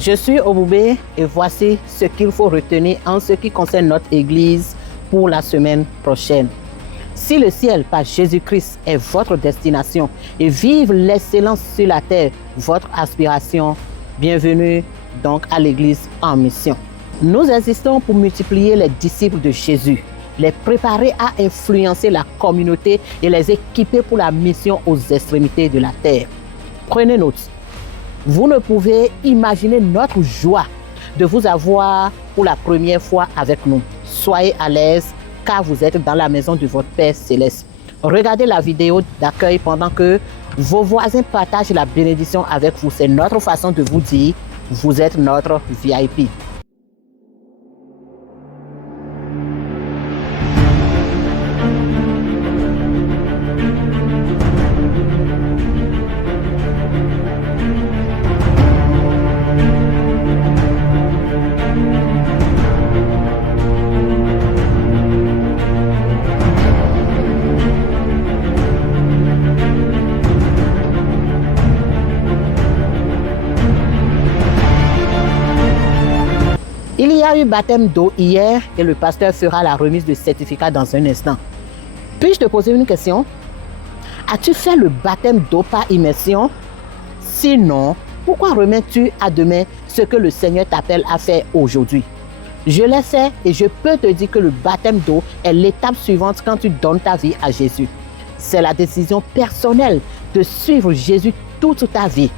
Je suis Oboubé et voici ce qu'il faut retenir en ce qui concerne notre Église pour la semaine prochaine. Si le ciel par Jésus-Christ est votre destination et vive l'excellence sur la terre, votre aspiration, bienvenue donc à l'Église en mission. Nous insistons pour multiplier les disciples de Jésus, les préparer à influencer la communauté et les équiper pour la mission aux extrémités de la terre. Prenez note. Vous ne pouvez imaginer notre joie de vous avoir pour la première fois avec nous. Soyez à l'aise car vous êtes dans la maison de votre Père Céleste. Regardez la vidéo d'accueil pendant que vos voisins partagent la bénédiction avec vous. C'est notre façon de vous dire, vous êtes notre VIP. Il y a eu baptême d'eau hier et le pasteur fera la remise de certificat dans un instant. Puis-je te poser une question? As-tu fait le baptême d'eau par immersion? Sinon, pourquoi remets-tu à demain ce que le Seigneur t'appelle à faire aujourd'hui? Je l'ai fait et je peux te dire que le baptême d'eau est l'étape suivante quand tu donnes ta vie à Jésus. C'est la décision personnelle de suivre Jésus toute ta vie.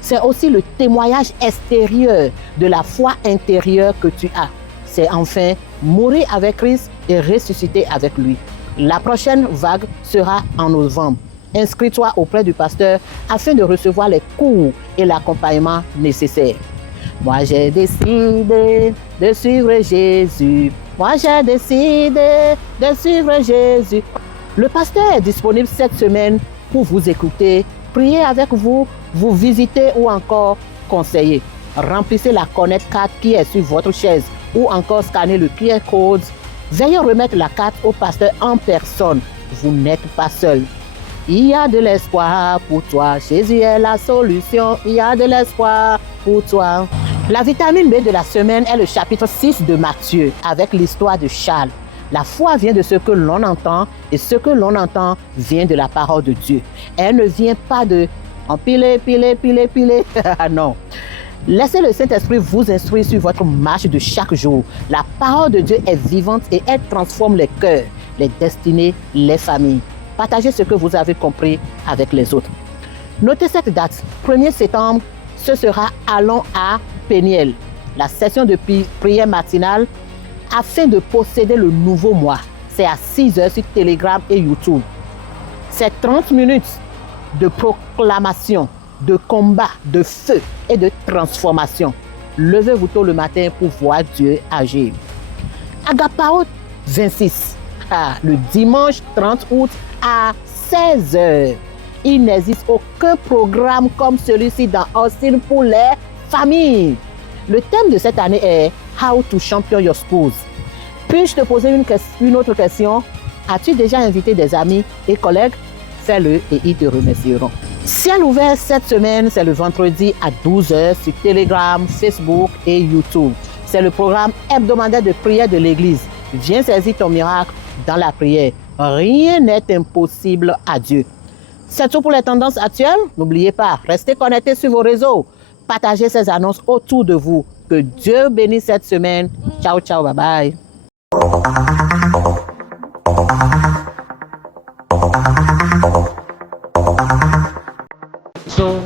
C'est aussi le témoignage extérieur de la foi intérieure que tu as. C'est enfin mourir avec Christ et ressusciter avec lui. La prochaine vague sera en novembre. Inscris-toi auprès du pasteur afin de recevoir les cours et l'accompagnement nécessaires. Moi j'ai décidé de suivre Jésus. Moi j'ai décidé de suivre Jésus. Le pasteur est disponible cette semaine pour vous écouter, prier avec vous, vous visiter ou encore conseiller. Remplissez la connect card qui est sur votre chaise ou encore scannez le QR code. Veuillez remettre la carte au pasteur en personne. Vous n'êtes pas seul. Il y a de l'espoir pour toi. Jésus est la solution. Il y a de l'espoir pour toi. La vitamine B de la semaine est le chapitre 6 de Matthieu avec l'histoire de Charles. La foi vient de ce que l'on entend et ce que l'on entend vient de la parole de Dieu. Elle ne vient pas de empiler, piler. Non. Laissez le Saint-Esprit vous instruire sur votre marche de chaque jour. La parole de Dieu est vivante et elle transforme les cœurs, les destinées, les familles. Partagez ce que vous avez compris avec les autres. Notez cette date, 1er septembre, ce sera Allons à Péniel, la session de prière matinale afin de posséder le nouveau mois. C'est à 6h sur Telegram et YouTube. C'est 30 minutes de proclamation, de combat, de feu et de transformation. Levez-vous tôt le matin pour voir Dieu agir. Agapao 26, le dimanche 30 août à 16h. Il n'existe aucun programme comme celui-ci dans Austin pour les familles. Le thème de cette année est How to Champion Your Schools. Puis-je te poser une autre question? As-tu déjà invité des amis et collègues? Fais-le et ils te remercieront. Ciel ouvert cette semaine, c'est le vendredi à 12h sur Telegram, Facebook et YouTube. C'est le programme hebdomadaire de prière de l'Église. Viens saisir ton miracle dans la prière. Rien n'est impossible à Dieu. C'est tout pour les tendances actuelles. N'oubliez pas, restez connectés sur vos réseaux. Partagez ces annonces autour de vous. Que Dieu bénisse cette semaine. Ciao, ciao, bye bye. So